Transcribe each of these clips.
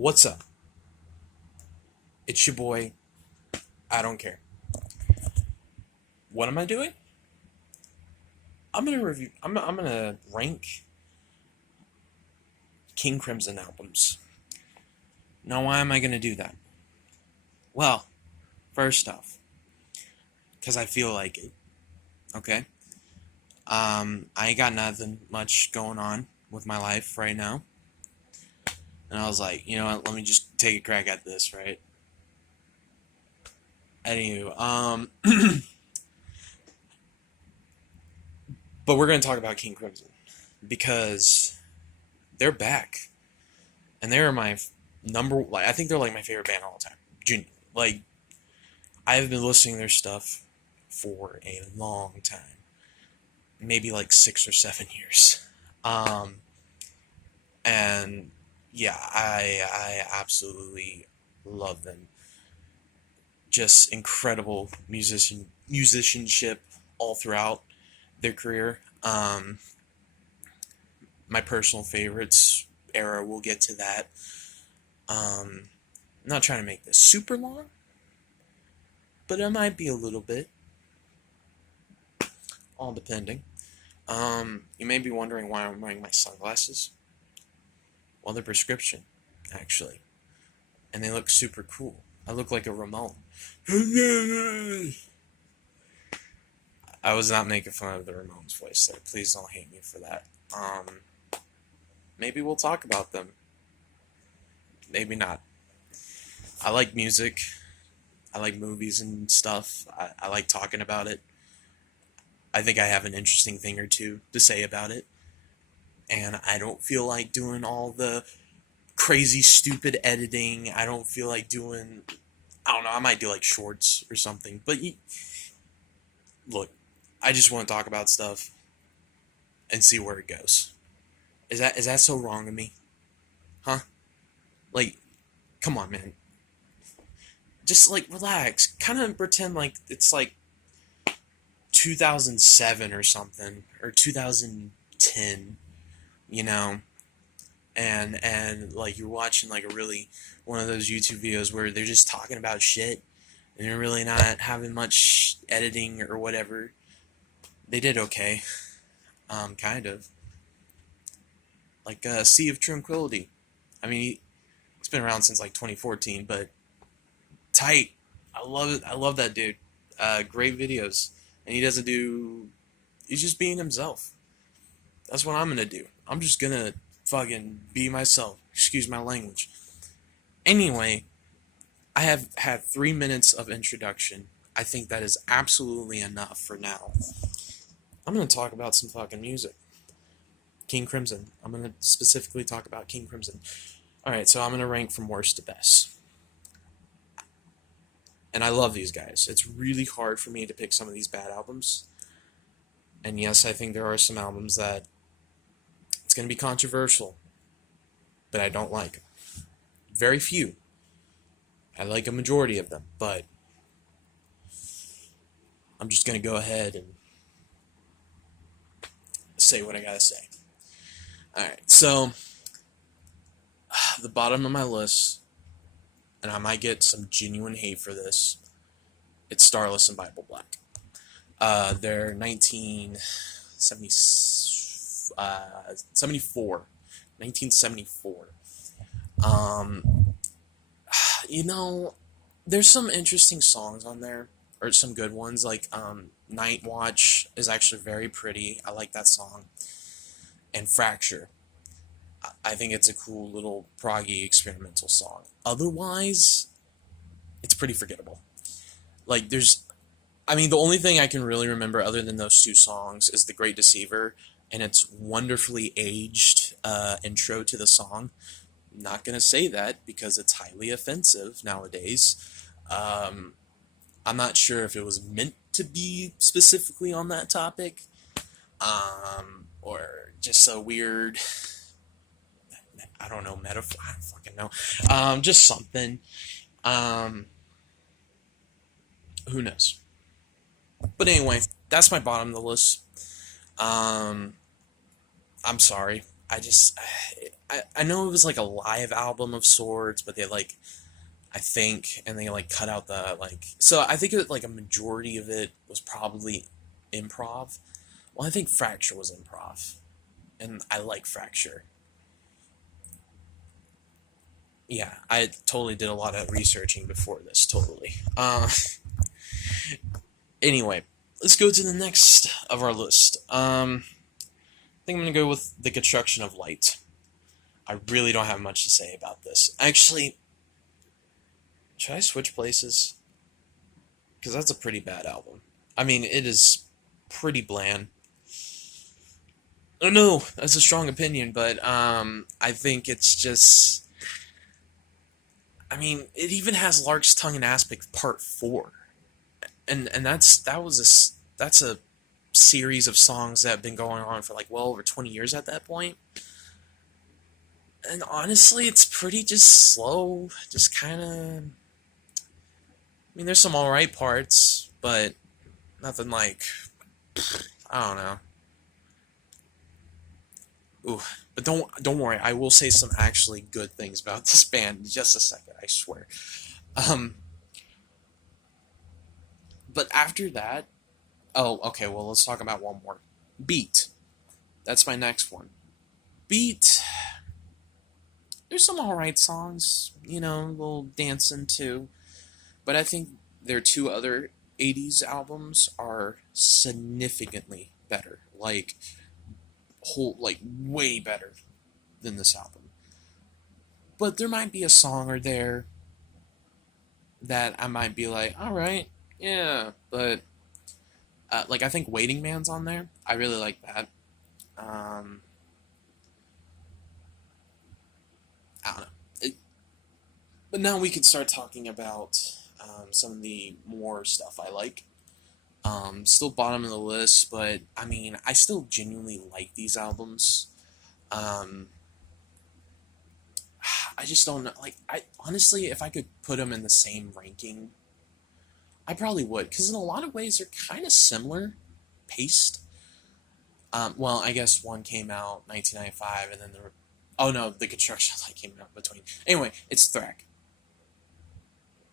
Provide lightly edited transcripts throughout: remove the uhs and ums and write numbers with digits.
What's up? It's your boy. I don't care. What am I doing? I'm gonna review. I'm gonna rank King Crimson albums. Now, why am I gonna do that? Well, first off, because I feel like it. Okay. I ain't got nothing much going on with my life right now, and I was like, you know what? Let me just take a crack at this, right? Anywho, but we're gonna talk about King Crimson because they're back. And they're my number. Like, I think they're like my favorite band of all time. Like, I've been listening to their stuff for a long time, maybe like 6 or 7 years. Um, and yeah, I absolutely love them. Just incredible musicianship all throughout their career. My personal favorites era, we'll get to that. I'm not trying to make this super long, but it might be a little bit, all depending. You may be wondering why I'm wearing my sunglasses. Well, they're prescription, actually, and they look super cool. I look like a Ramon. I was not making fun of the Ramones voice there. Please don't hate me for that. Maybe we'll talk about them. Maybe not. I like music. I like movies and stuff. I like talking about it. I think I have an interesting thing or two to say about it. And I don't feel like doing all the crazy, stupid editing. I don't feel like doing. I don't know. I might do like shorts or something. But look, I just want to talk about stuff and see where it goes. Is that so wrong of me? Huh? Like, come on, man. Just like relax. Kind of pretend like it's like 2007 or something, or 2010, you know, and like you're watching like a really one of those YouTube videos where they're just talking about shit and they're really not having much editing or whatever. They did okay, kind of like Sea of Tranquility. I mean, it's been around since like 2014, but tight. I love it. I love that dude. Great videos, and he doesn't do. He's just being himself. That's what I'm gonna do. I'm just gonna fucking be myself. Excuse my language. Anyway, I have had 3 minutes of introduction. I think that is absolutely enough for now. I'm gonna talk about some fucking music. King Crimson. I'm gonna specifically talk about King Crimson. Alright, so I'm gonna rank from worst to best. And I love these guys. It's really hard for me to pick some of these bad albums. And yes, I think there are some albums that it's going to be controversial, but I don't like. Very few. I like a majority of them, but I'm just going to go ahead and say what I got to say. Alright, so the bottom of my list, and I might get some genuine hate for this, it's Starless and Bible Black. They're 1974. 1974. You know, there's some interesting songs on there, or some good ones, like Night Watch is actually very pretty. I like that song. And Fracture. I think it's a cool little proggy experimental song. Otherwise, it's pretty forgettable. Like, the only thing I can really remember other than those two songs is The Great Deceiver and its wonderfully aged intro to the song. I'm not going to say that because it's highly offensive nowadays. I'm not sure if it was meant to be specifically on that topic, or just a weird, I don't know, metaphor. I don't fucking know. Just something. Who knows? But anyway, that's my bottom of the list. I'm sorry. I just I know it was like a live album of sorts, but they like I think and they like cut out the like so I think like a majority of it was probably improv. Well, I think Fracture was improv, and I like Fracture. Yeah, I totally did a lot of researching before this. Totally. Anyway, let's go to the next of our list. I think I'm gonna go with the Construction of Light. I really don't have much to say about this. Actually, should I switch places? Because that's a pretty bad album. I mean, it is pretty bland. Oh no, that's a strong opinion, but I think it's just. I mean, it even has Lark's Tongue and Aspic Part 4, and that's a series of songs that have been going on for like well over 20 years at that point. And honestly, it's pretty just slow, just kind of. I mean, there's some alright parts, but nothing like I don't know. Ooh, but don't worry, I will say some actually good things about this band in just a second, I swear. Um, but after that, oh, okay, well let's talk about one more. Beat. That's my next one. Beat. There's some alright songs, a little dancing too, but I think their two other '80s albums are significantly better, like way better than this album. But there might be a song or there that I might be like, all right, yeah, but like I think Waiting Man's on there. I really like that. Um, I don't know. But now we can start talking about some of the more stuff I like. Still bottom of the list, but I mean, I still genuinely like these albums. Um, I just don't know. Like, I honestly, if I could put them in the same ranking, I probably would, because in a lot of ways they're kind of similar, paced. Well, I guess one came out 1995, and then there were. Oh no, the Construction Light came out between. Anyway, it's Thrack,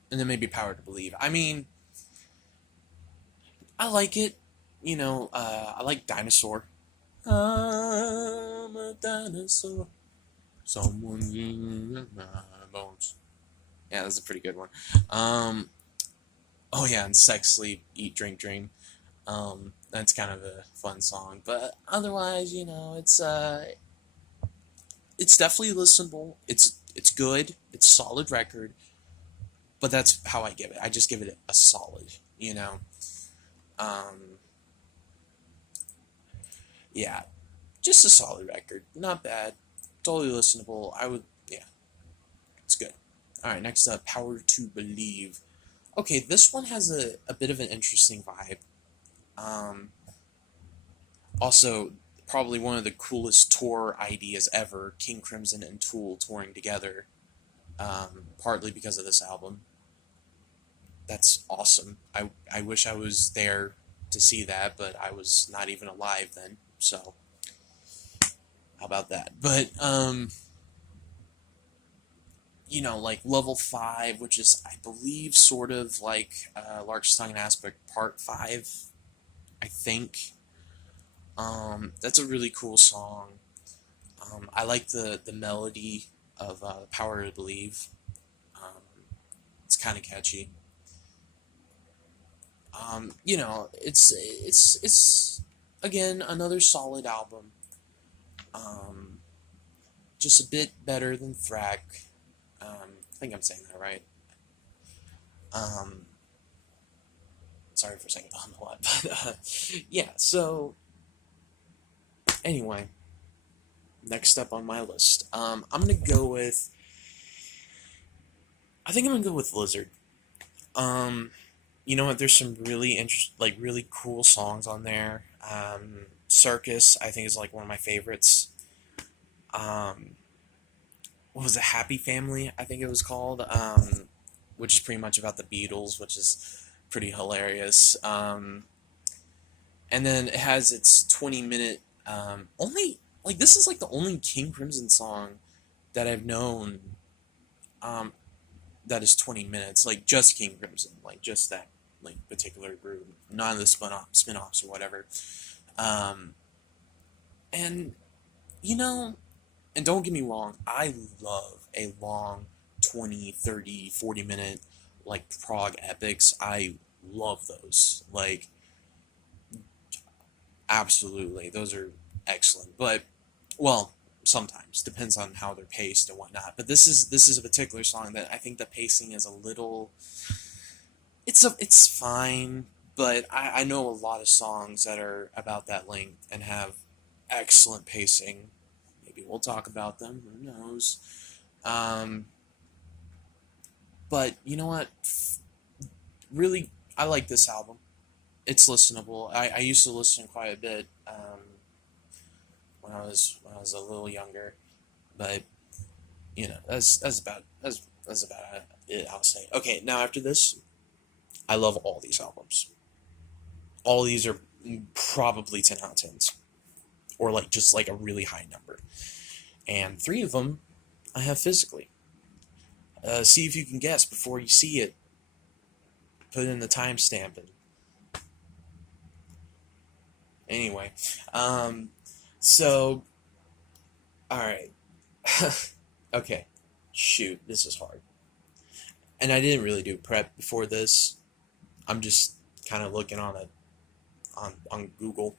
and then maybe Power to Believe. I mean, I like it. I like Dinosaur. I'm a dinosaur. Someone's in my bones. Yeah, that's a pretty good one. Um, oh yeah, and Sex, Sleep, Eat, Drink, Dream. That's kind of a fun song, but otherwise, it's definitely listenable. It's good. It's a solid record, but that's how I give it. I just give it a solid. Um, yeah, just a solid record. Not bad. Totally listenable. Yeah, it's good. All right, next up, Power to Believe. Okay, this one has a bit of an interesting vibe. Um, Also, probably one of the coolest tour ideas ever, King Crimson and Tool touring together, partly because of this album. That's awesome. I wish I was there to see that, but I was not even alive then, so how about that? But, like Level 5, which is, I believe, sort of like Lark's Tongue and Aspic Part 5, I think. That's a really cool song. I like the melody of Power to Believe. Um, it's kind of catchy. It's again another solid album. Um, just a bit better than Thrack. I think I'm saying that right. Um, Sorry for saying a lot, but yeah. So anyway, next up on my list, I'm gonna go with. I think I'm gonna go with Lizard. Um, you know what? There's some really cool songs on there. Circus, I think, is like one of my favorites. Um, what was it? Happy Family, I think it was called. Which is pretty much about the Beatles, which is pretty hilarious. And then it has its 20-minute. Only like this is like the only King Crimson song that I've known um that is 20 minutes, like just King Crimson, like just that like particular group, none of the spin-offs or whatever. Um and you know, and don't get me wrong, I love a long 20, 30, 40 minute like prog epics. I love those. Like absolutely. Those are excellent. But well, sometimes depends on how they're paced and whatnot. But this is a particular song that I think the pacing is a little. It's fine, but I know a lot of songs that are about that length and have excellent pacing. Maybe we'll talk about them. Who knows? Um, but you know what? Really, I like this album. It's listenable. I used to listen quite a bit when I was a little younger, but that's about it. I'll say. Okay, now after this, I love all these albums. All these are probably 10 out of 10s, or like just like a really high number. And three of them I have physically. See if you can guess before you see it. Put in the timestamp and anyway. Um, so all right. Okay. Shoot, this is hard. And I didn't really do prep before this. I'm just kind of looking on Google.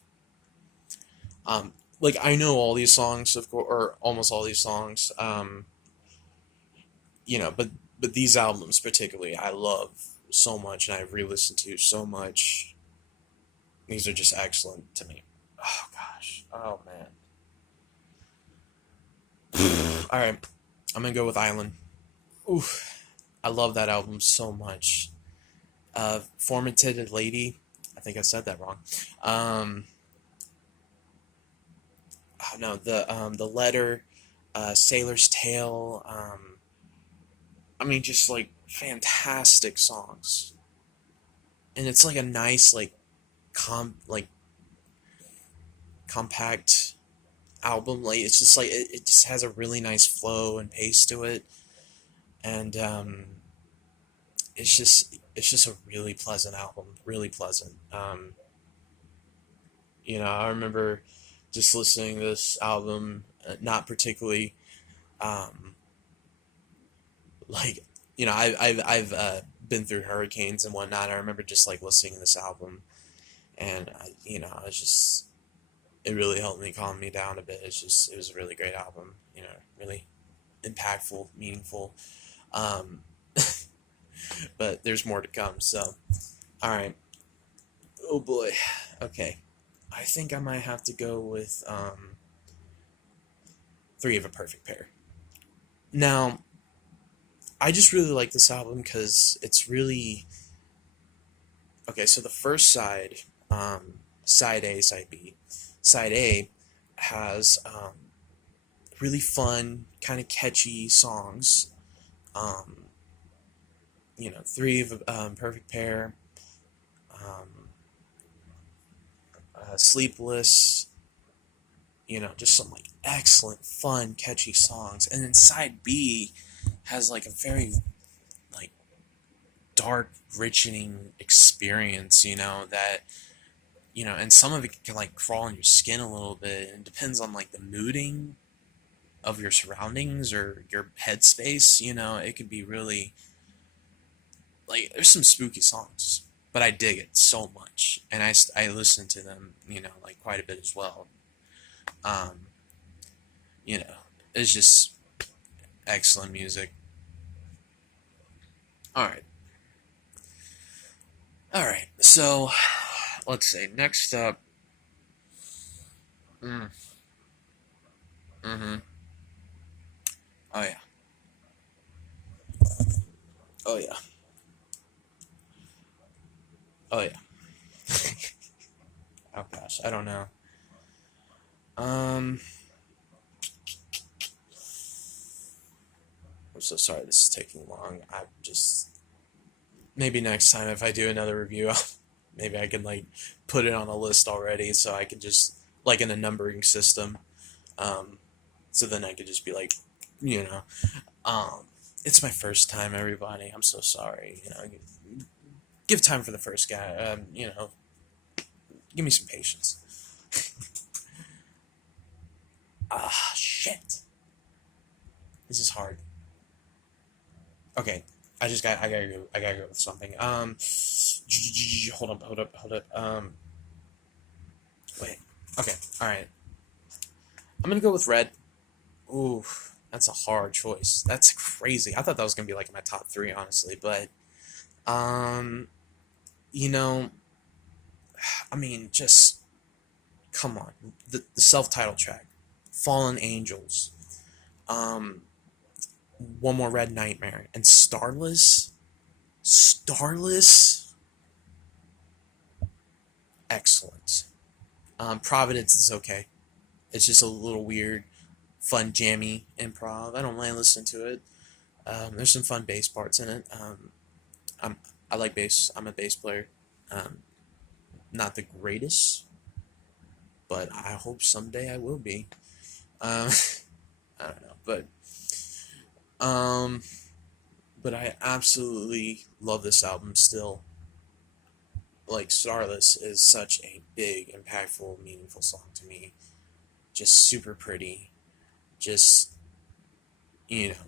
Like I know all these songs, of course, or almost all these songs. But these albums particularly, I love so much, and I've re-listened to so much. These are just excellent to me. Oh gosh. Oh man. All right, I'm gonna go with Island. Oof, I love that album so much. Formatted Lady. I think I said that wrong. Um, oh no, the letter, Sailor's Tale. I mean, just like fantastic songs, and it's like a nice like compact album. Like it's just like it just has a really nice flow and pace to it, and it's just a really pleasant album, really pleasant. I remember just listening to this album, not particularly um, like I've been through hurricanes and whatnot. I remember just like listening to this album, and I was just it really helped me calm me down a bit. It was a really great album. Really impactful, meaningful. Um, but there's more to come. So, all right. Oh boy. Okay. I think I might have to go with Three of a Perfect Pair. Now, I just really like this album because it's really okay. So the first side, side A, side B. Side A has really fun, kind of catchy songs. Um, Three of a Perfect Pair, um, Sleepless. Just some like excellent, fun, catchy songs. And then side B has like a very like dark, richening experience. And some of it can like crawl on your skin a little bit. And it depends on like the mooding of your surroundings or your headspace. It could be really like there's some spooky songs, but I dig it so much, and I listen to them, like quite a bit as well. Um, you know, it's just excellent music. All right, all right. So let's see. Next up, mm, mm-hmm. Oh yeah, oh yeah, oh yeah. Oh gosh, I don't know. Um, I'm so sorry this is taking long. I'm just maybe next time if I do another review, maybe I can like put it on a list already so I can just like in a numbering system. Um, so then I could just be like, you know, um, it's my first time, everybody. I'm so sorry. Give time for the first guy. Give me some patience. Ah, shit. This is hard. Okay, I gotta go with something. Hold up. Wait. Okay, all right. I'm gonna go with Red. Ooh, that's a hard choice. That's crazy. I thought that was gonna be like in my top three, honestly. But um, you know, I mean, just come on. The self-titled track, Fallen Angels. Um, One More Red Nightmare and Starless. Starless, excellent. Providence is okay. It's just a little weird, fun, jammy improv. I don't mind listening to it. There's some fun bass parts in it. I'm I like bass. I'm a bass player. Um, Not the greatest, but I hope someday I will be. Um, I don't know, um, but I absolutely love this album still. Like Starless is such a big, impactful, meaningful song to me. Just super pretty. Just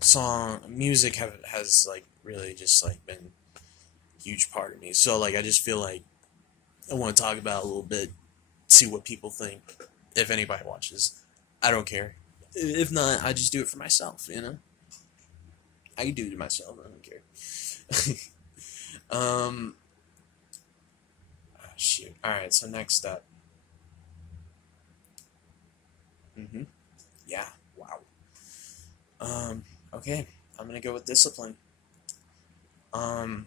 song music has like really just like been a huge part of me. So like I just feel like I want to talk about it a little bit, see what people think. If anybody watches, I don't care. If not, I just do it for myself. I can do it to myself. I don't care. um, Shoot. All right. So next up. Mm-hmm. Yeah. Wow. Okay. I'm gonna go with Discipline. Um,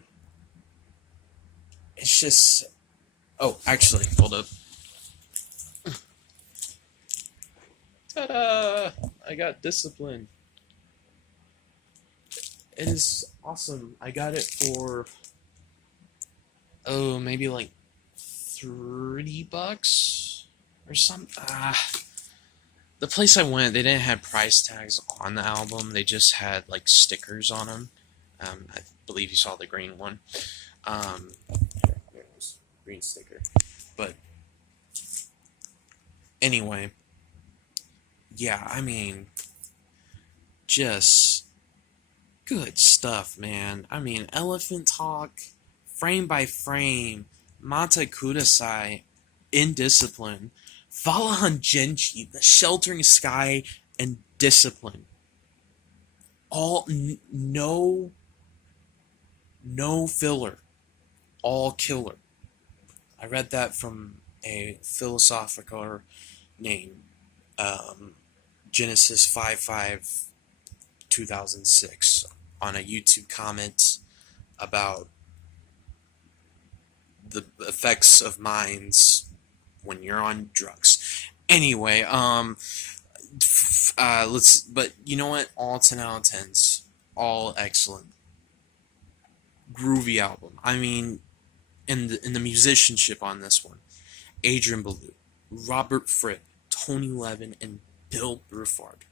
it's just. Oh, actually, hold up. Ta-da! I got Discipline. It is awesome. I got it for maybe like $30 or something. The place I went, they didn't have price tags on the album. They just had like stickers on them. I believe you saw the green one. Here it was, green sticker. But anyway, yeah, I mean, just good stuff, man. I mean, Elephant Talk, Frame by Frame, Mata Kudasai, Indiscipline, Valahan Genji, The Sheltering Sky, and Discipline. All no filler, all killer. I read that from a philosophical named Genesis 55 2006 on a YouTube comment about the effects of minds when you're on drugs. Anyway, let's. But you know what? All 10 out of 10s, all excellent, groovy album. I mean, in the musicianship on this one, Adrian Belew, Robert Fripp, Tony Levin, and Bill Bruford.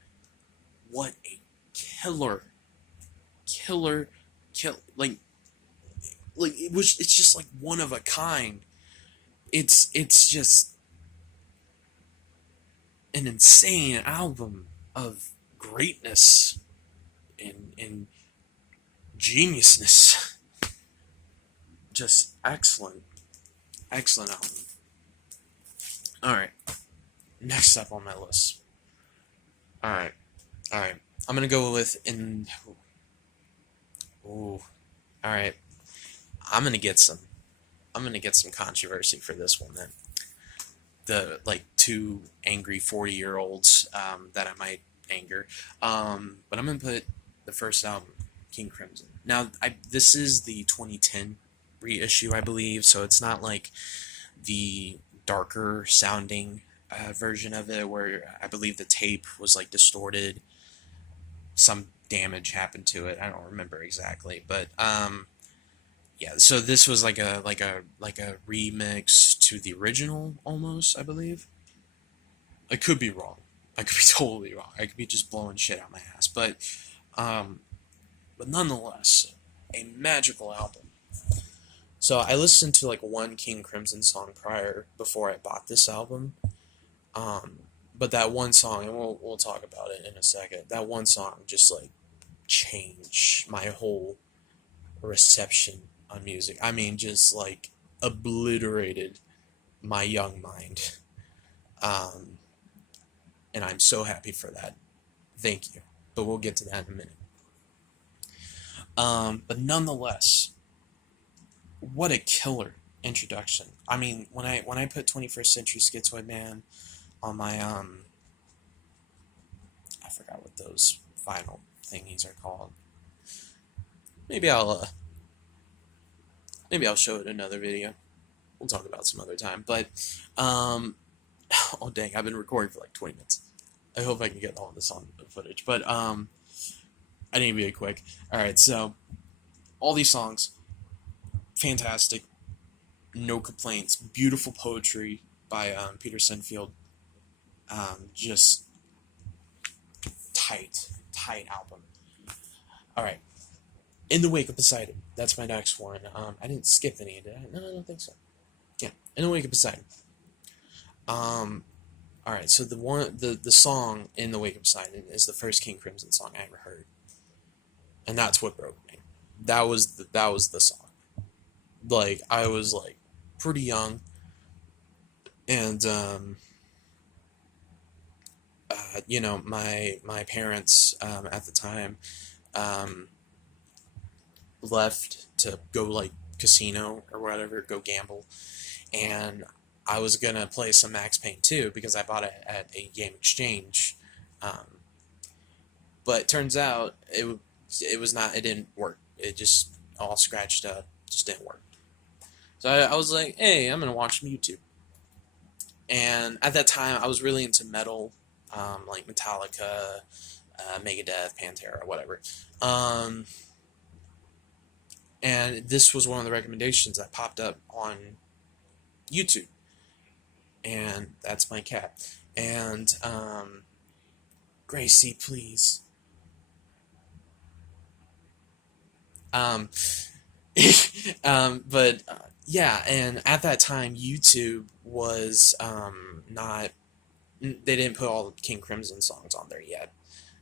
What a killer, killer, kill like it was. It's just like one of a kind. It's just an insane album of greatness and geniusness. Just excellent, excellent album. All right, next up on my list. All right, all right. I'm gonna go with in. Ooh, all right. I'm gonna get some. I'm gonna get some controversy for this one then. The like two angry 40-year-olds that I might anger, but I'm gonna put the first album, King Crimson. Now, this is the 2010 reissue, I believe, so it's not like the darker sounding version of it, where I believe the tape was like distorted. Some damage happened to it. I don't remember exactly, but yeah. So this was like a remix to the original, almost. I believe. I could be wrong. I could be totally wrong. I could be just blowing shit out my ass. Um, but nonetheless, a magical album. So I listened to like one King Crimson song prior before I bought this album. Um, but that one song, and we'll talk about it in a second. That one song just like changed my whole reception on music. I mean, just like obliterated my young mind. Um, and I'm so happy for that. Thank you. But we'll get to that in a minute. But nonetheless, what a killer introduction. I mean, when I put 21st Century Schizoid Man on my I forgot what those vinyl thingies are called. Maybe I'll show it in another video. We'll talk about some other time. But oh dang, I've been recording for like 20 minutes. I hope I can get all of this on footage. But I need to be quick. All right, so all these songs, fantastic, no complaints, beautiful poetry by Peter Sinfield. Just tight album. All right, In the Wake of Poseidon. That's my next one. I didn't skip any, did I? No, I don't think so. Yeah, In the Wake of Poseidon. All right, so the song In the Wake of Poseidon is the first King Crimson song I ever heard, and that's what broke me. That was the song. Like I was like pretty young, and my parents at the time um, left to go like casino or whatever, go gamble, and I was gonna play some Max Payne 2 because I bought it at a game exchange, um, but turns out it was not. It didn't work. It just all scratched up. Just didn't work. So I was like, hey, I'm gonna watch some YouTube. And at that time, I was really into metal, like Metallica, Megadeth, Pantera, whatever. Um, and this was one of the recommendations that popped up on YouTube. And that's my cat. And Gracie, please. Um, but yeah, and at that time, YouTube was not. They didn't put all the King Crimson songs on there yet,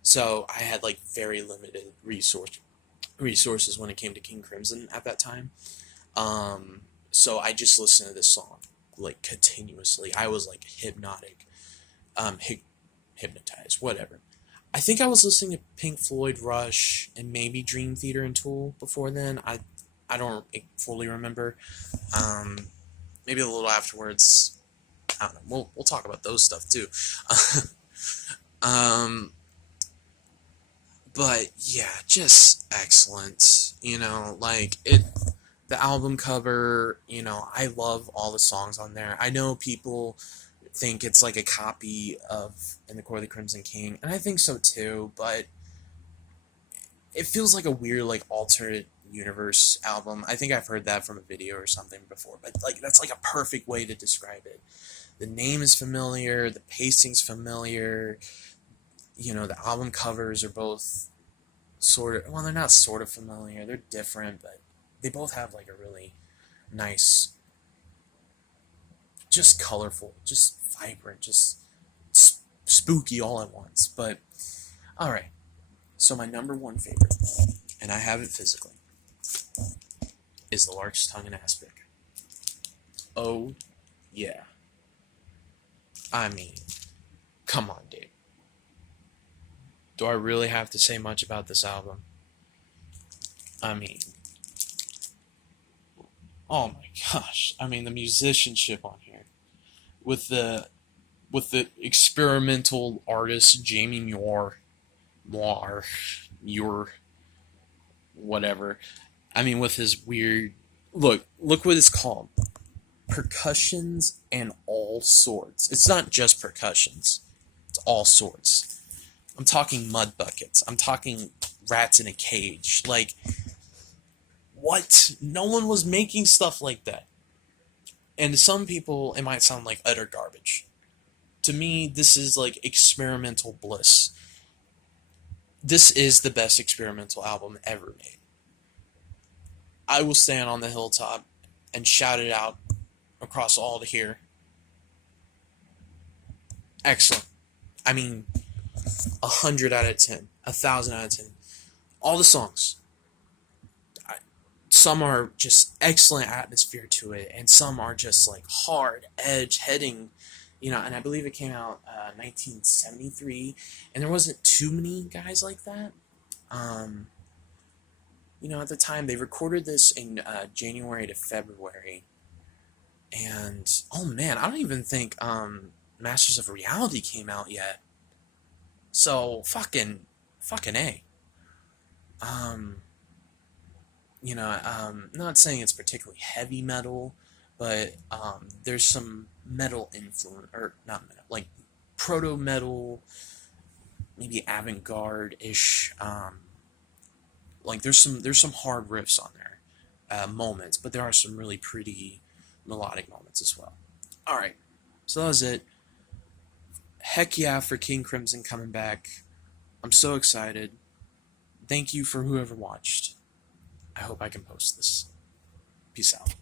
so I had like very limited resources when it came to King Crimson at that time. So I just listened to this song like continuously. I was like hypnotic, hypnotized, whatever. I think I was listening to Pink Floyd, Rush, and maybe Dream Theater and Tool before then. I don't fully remember. Um, Maybe a little afterwards. I don't know. We'll talk about those stuff too. um, but yeah, just excellent. Like it. The album cover. I love all the songs on there. I know people think it's like a copy of In the Court of the Crimson King, and I think so too. But it feels like a weird, like alternate universe album. I think I've heard that from a video or something before, but like that's like a perfect way to describe it. The name is familiar, the pacing's familiar. The album covers are both sort of, well, they're not sort of familiar. They're different, but they both have like a really nice, just colorful, just vibrant, just spooky all at once. But all right. So my number one favorite, and I have it physically, is The Lark's Tongue in Aspic. Oh, yeah. I mean, come on, dude. Do I really have to say much about this album? I mean, oh my gosh. I mean, the musicianship on here. With the experimental artist, Jamie Moore, whatever. I mean, with his weird look what it's called. Percussions and all sorts. It's not just percussions. It's all sorts. I'm talking mud buckets. I'm talking rats in a cage. Like, what? No one was making stuff like that. And to some people, it might sound like utter garbage. To me, this is like experimental bliss. This is the best experimental album ever made. I will stand on the hilltop and shout it out across all to hear. Excellent. I mean, 100 out of 10, 1,000 out of 10. All the songs. Some are just excellent atmosphere to it, and some are just like hard edge heading, and I believe it came out 1973, and there wasn't too many guys like that. At the time, they recorded this in January to February, and oh man, I don't even think Masters of Reality came out yet. So fucking A. Not saying it's particularly heavy metal, but there's some metal influence, or not metal, like proto metal, maybe avant-garde ish. Like there's some hard riffs on there, moments, but there are some really pretty melodic moments as well. All right, so that was it. Heck yeah for King Crimson coming back. I'm so excited. Thank you for whoever watched. I hope I can post this. Peace out.